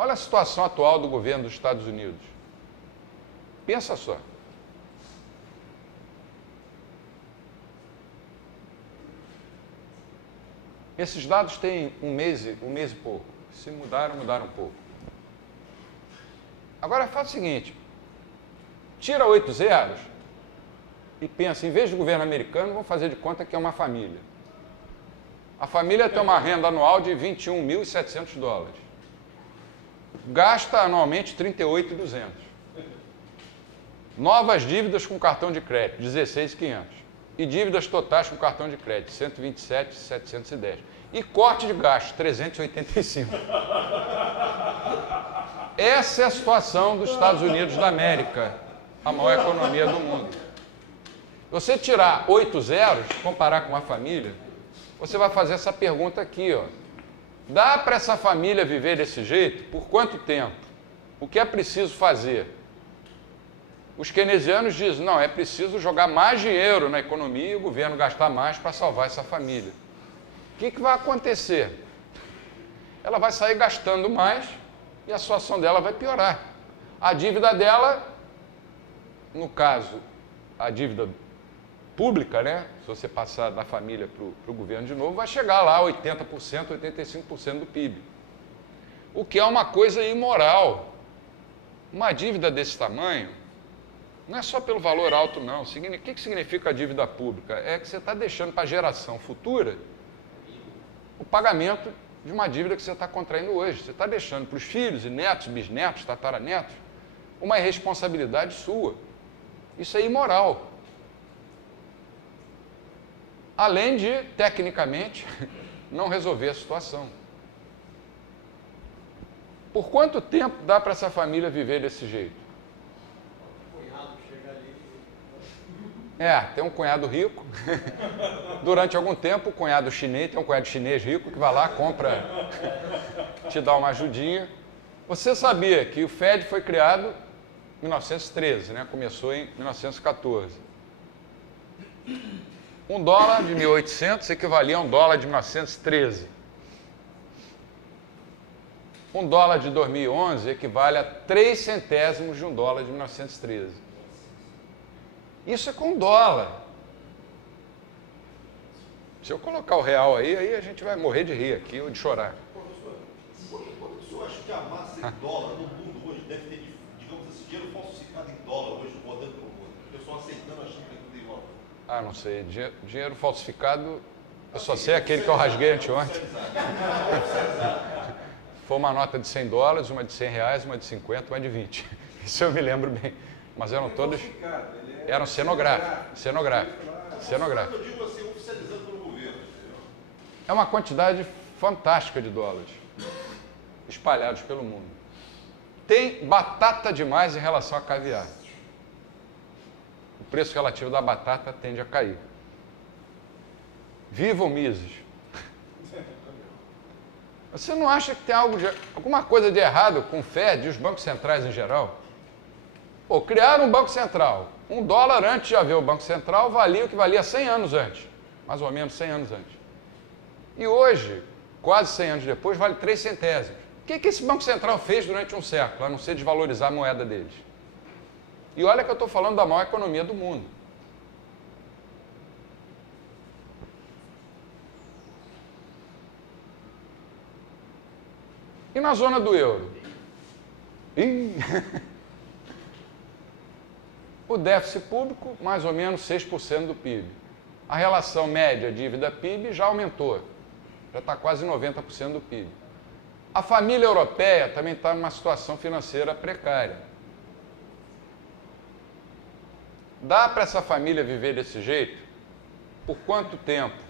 Olha a situação atual do governo dos Estados Unidos. Pensa só. Esses dados têm um mês e pouco. Se mudaram um pouco. Agora faz o seguinte, tira 8 zeros e pensa, em vez do governo americano, vamos fazer de conta que é uma família. A família tem uma renda anual de $21.700. Gasta anualmente $38.200. Novas dívidas com cartão de crédito, $16.500. E dívidas totais com cartão de crédito, $127.710. E corte de gasto, $385. Essa é a situação dos Estados Unidos da América, a maior economia do mundo. Você tirar 8 zeros, comparar com uma família, você vai fazer essa pergunta aqui, ó. Dá para essa família viver desse jeito? Por quanto tempo? O que é preciso fazer? Os keynesianos dizem, não, é preciso jogar mais dinheiro na economia e o governo gastar mais para salvar essa família. O que vai acontecer? Ela vai sair gastando mais e a situação dela vai piorar. A dívida dela, no caso, a dívida pública, né? Se você passar da família para o governo de novo, vai chegar lá a 80%, 85% do PIB. O que é uma coisa imoral. Uma dívida desse tamanho, não é só pelo valor alto, não. O que significa a dívida pública? É que você está deixando para a geração futura o pagamento de uma dívida que você está contraindo hoje. Você está deixando para os filhos e netos, bisnetos, tataranetos, uma irresponsabilidade sua. Isso é imoral. Além de, tecnicamente, não resolver a situação. Por quanto tempo dá para essa família viver desse jeito? Tem um cunhado rico. Durante algum tempo, o cunhado chinês, tem um cunhado chinês rico que vai lá, compra, te dá uma ajudinha. Você sabia que o Fed foi criado em 1913, né? Começou em 1914. $1 de 1800 equivalia a $1 de 1913. $1 de 2011 equivale a 3 centésimos de $1 de 1913. Isso é com dólar. Se eu colocar o real aí a gente vai morrer de rir aqui ou de chorar. Professor, quanto o senhor acha que a massa em dólar no mundo hoje deve ter, digamos assim, dinheiro falsificado em dólar hoje, rodando pelo mundo? O pessoal aceitando, achando que é tudo igual. Não sei. Dinheiro falsificado, eu só sei aquele que eu rasguei anteontem. Foi uma nota de $100, uma de R$100, uma de 50, uma de 20. Isso eu me lembro bem. Mas eram todos... Eram cenográficos. Eu digo assim, oficializando pelo governo. É uma quantidade fantástica de dólares espalhados pelo mundo. Tem batata demais em relação a caviar. O preço relativo da batata tende a cair. Viva o Mises. Você não acha que tem alguma coisa de errado com o Fed e os bancos centrais em geral? Pô, criaram um banco central. $1 antes de haver o Banco Central valia o que valia 100 anos antes. Mais ou menos 100 anos antes. E hoje, quase 100 anos depois, vale 3 centésimos. O que esse Banco Central fez durante um século, a não ser desvalorizar a moeda deles? E olha que eu estou falando da maior economia do mundo. E na zona do euro? O déficit público, mais ou menos 6% do PIB. A relação média dívida-PIB já aumentou, já está quase 90% do PIB. A família europeia também está numa situação financeira precária. Dá para essa família viver desse jeito? Por quanto tempo?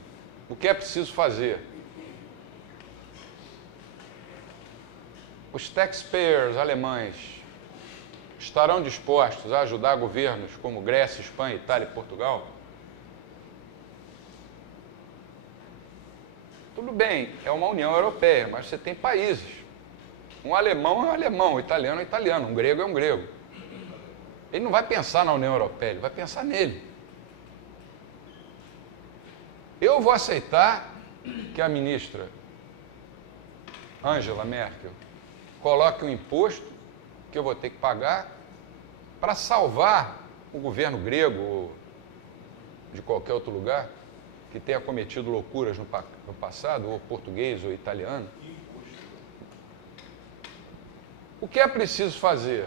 O que é preciso fazer? Os taxpayers alemães estarão dispostos a ajudar governos como Grécia, Espanha, Itália e Portugal? Tudo bem, é uma União Europeia, mas você tem países. Um alemão é um alemão, um italiano é um italiano, um grego é um grego. Ele não vai pensar na União Europeia, ele vai pensar nele. Eu vou aceitar que a ministra Angela Merkel coloque um imposto que eu vou ter que pagar para salvar o governo grego ou de qualquer outro lugar que tenha cometido loucuras no passado, ou português ou italiano. O que é preciso fazer?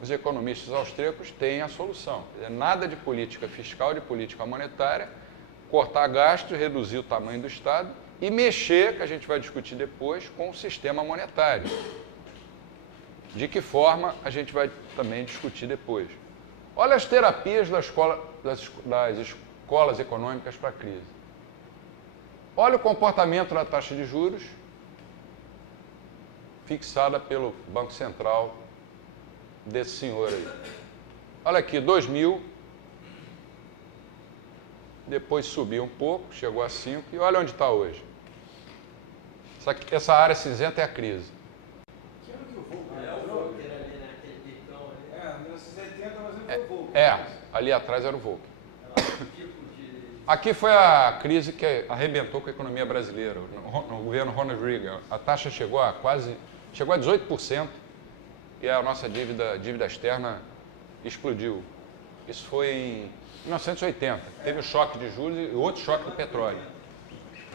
Os economistas austríacos têm a solução. Nada de política fiscal, de política monetária, cortar gastos, reduzir o tamanho do Estado e mexer, que a gente vai discutir depois, com o sistema monetário. De que forma a gente vai também discutir depois. Olha as terapias das escolas econômicas para a crise. Olha o comportamento da taxa de juros fixada pelo Banco Central desse senhor aí. Olha aqui, 2000, depois subiu um pouco, chegou a 5, e olha onde está hoje. Essa área cinzenta é a crise. Que ano que o Volcker era o Volcker ali, né? Aquele picão ali. 1980, mas ele foi o Volcker. Ali atrás era o Volcker. Aqui foi a crise que arrebentou com a economia brasileira, no governo Ronald Reagan. A taxa chegou a 18%. E a nossa dívida externa explodiu. Isso foi em 1980. Teve o choque de juros e outro choque do petróleo.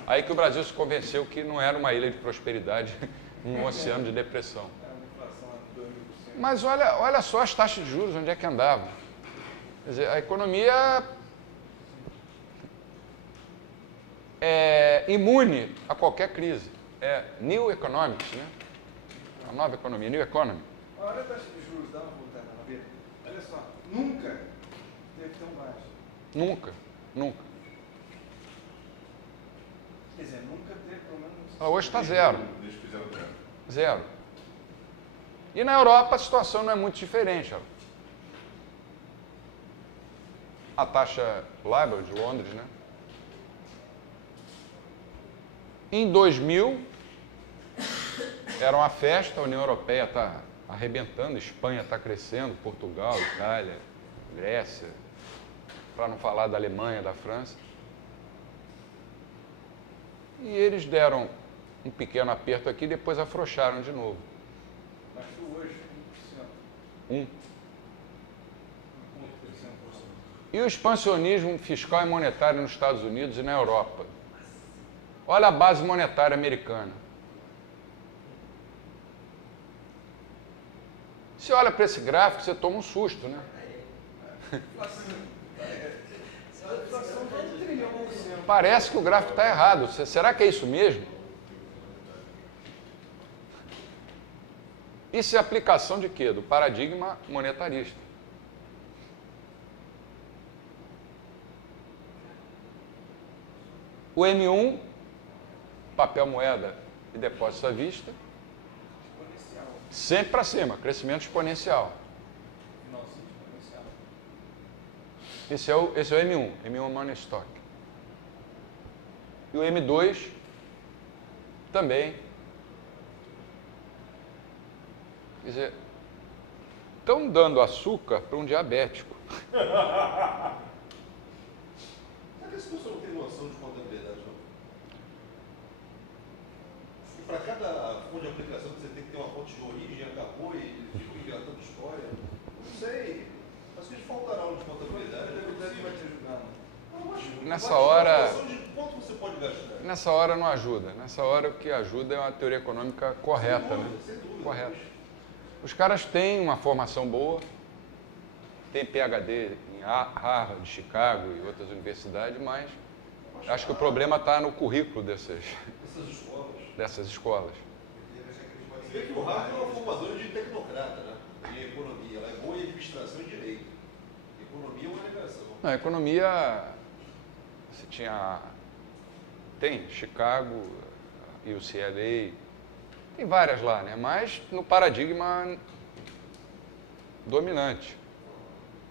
Aí que o Brasil se convenceu que não era uma ilha de prosperidade, um oceano de depressão. Mas olha só as taxas de juros, onde é que andavam. Quer dizer, a economia é imune a qualquer crise. É New Economics, né? A nova economia, New Economy. Olha a taxa de juros, dá uma voltada na beira. Olha só, nunca teve tão baixa. Nunca. Quer dizer, nunca teve pelo menos... Hoje está zero. Desde que fizeram o tempo. Zero. E na Europa a situação não é muito diferente. A taxa LIBOR de Londres, né? Em 2000, era uma festa, a União Europeia está arrebentando, Espanha está crescendo, Portugal, Itália, Grécia, para não falar da Alemanha, da França. E eles deram um pequeno aperto aqui e depois afrouxaram de novo. Baixou hoje 1%. E o expansionismo fiscal e monetário nos Estados Unidos e na Europa? Olha a base monetária americana. Você olha para esse gráfico, você toma um susto, né? Parece que o gráfico está errado. Será que é isso mesmo? Isso é aplicação de quê? Do paradigma monetarista. O M1, papel moeda e depósitos à vista, sempre para cima, crescimento exponencial. Esse é o M1, M1 Money Stock. E o M2 também. Quer dizer, estão dando açúcar para um diabético. Será que esse pessoal não tem noção de contabilidade, não? E para cada fonte de aplicação você tem que ter uma fonte de origem, acabou e fica inventando história. Não sei. Acho que eles faltará aula de contabilidade. Deve vai te ajudar. Não acho. Nessa hora- Noção de quanto você pode gastar. Nessa hora não ajuda. Nessa hora o que ajuda é uma teoria econômica correta, né? Sem dúvida. Correta. Os caras têm uma formação boa, têm PhD em Harvard, Chicago e outras universidades, mas acho que o problema está no currículo Essas escolas. dessas escolas. Você vê que o Harvard é uma formadora de tecnocrata, né? Em economia. Ela é boa em administração e direito. Economia é uma negação. Na economia, você tem Chicago e o UCLA, tem várias lá, né? Mas no paradigma dominante.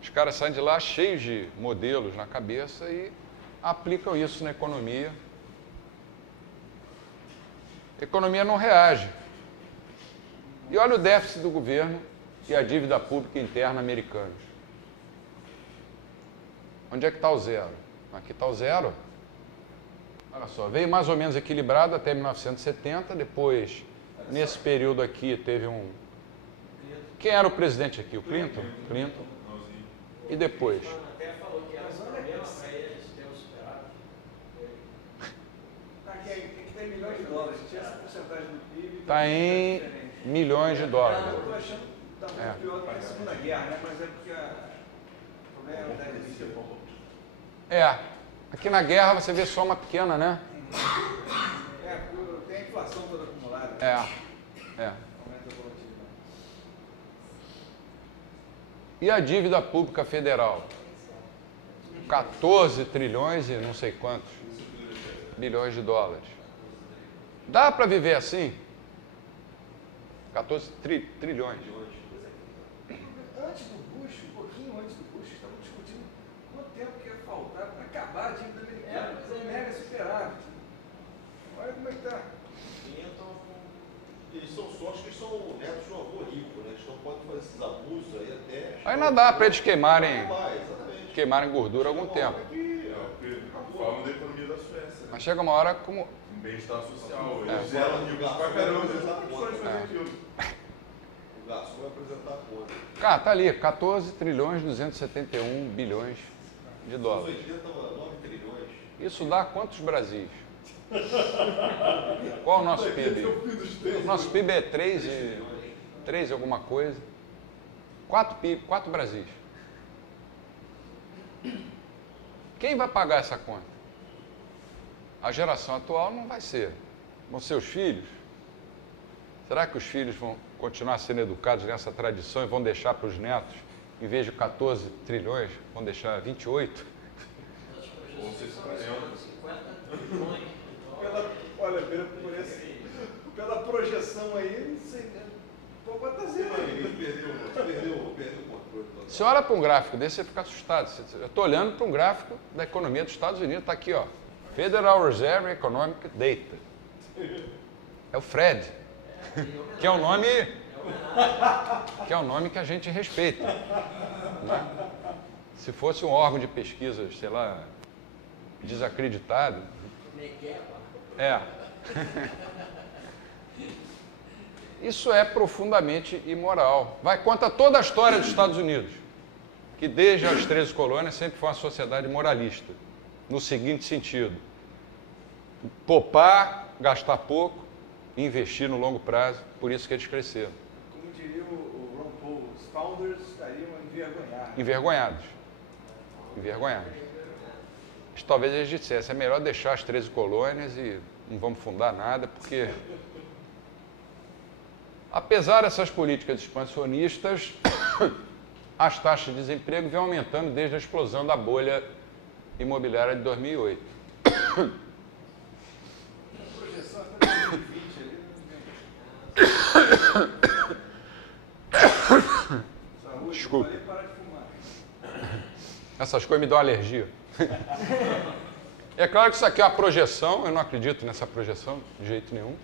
Os caras saem de lá cheios de modelos na cabeça e aplicam isso na economia. A economia não reage. E olha o déficit do governo e a dívida pública interna americana. Onde é que está o zero? Aqui está o zero. Olha só, veio mais ou menos equilibrado até 1970, depois, nesse período aqui, teve um... Quem era o presidente aqui? O Clinton? Clinton. E depois? Até falou que era um problema para eles ter o superávit. Aqui tem milhões de dólares, tinha essa porcentagem do PIB. Está em milhões de dólares. Eu estou achando que está muito pior do que a Segunda Guerra, né? Mas é porque o problema da energia. Aqui na guerra você vê só uma pequena, né? Tem a inflação toda acumulada. É. Aumenta a volatilidade. E a dívida pública federal? 14 trilhões e não sei quantos bilhões de dólares. Dá para viver assim? 14 trilhões. Antes do Bush, um pouquinho antes do Bush, estavam discutindo quanto tempo que ia faltar para acabar a dívida americana, fazer um mega superávit. Olha como é que está. Eles são sorte que eles são netos de um avô rico, né? Eles não podem fazer esses abusos aí até... Ainda dá para eles Exatamente. queimarem gordura algum tempo. Forma da economia da Suécia. Mas chega uma hora como... Um bem-estar social. É. Eles eram ricos pra caramba, eles não condições de fazer É. aquilo. O garçom vai apresentar a conta. Cara, tá ali, 14 trilhões 271 bilhões de Nos dólares. 80 estava 9 trilhões. Isso dá quantos Brasis? Qual é o nosso PIB? O nosso PIB é 3 alguma coisa. 4 Brasis. Quem vai pagar essa conta? A geração atual não vai ser. Vão ser os filhos? Será que os filhos vão continuar sendo educados nessa tradição e vão deixar para os netos, em vez de 14 trilhões, vão deixar 28? Ou 50 trilhões. Pela projeção aí, não sei, né? Pô, vai estar zero aí. Ele perdeu o controle. Você olha para um gráfico desse, você fica assustado. Eu estou olhando para um gráfico da economia dos Estados Unidos, está aqui, ó. Federal Reserve Economic Data. É o Fred, que é o nome que a gente respeita. Né? Se fosse um órgão de pesquisa, sei lá, desacreditado. Isso é profundamente imoral. Vai contra toda a história dos Estados Unidos, que desde as 13 colônias sempre foi uma sociedade moralista, no seguinte sentido: poupar, gastar pouco e investir no longo prazo, por isso que eles cresceram. Como diria o Ron Paul, os founders estariam envergonhados. Envergonhados. Mas talvez eles dissessem, é melhor deixar as 13 colônias e não vamos fundar nada, porque... Apesar dessas políticas expansionistas, as taxas de desemprego vêm aumentando desde a explosão da bolha imobiliária de 2008. A projeção até 2020 ali. Saúde, Desculpa. falei parar de fumar. Essas coisas me dão alergia. É claro que isso aqui é uma projeção, eu não acredito nessa projeção de jeito nenhum.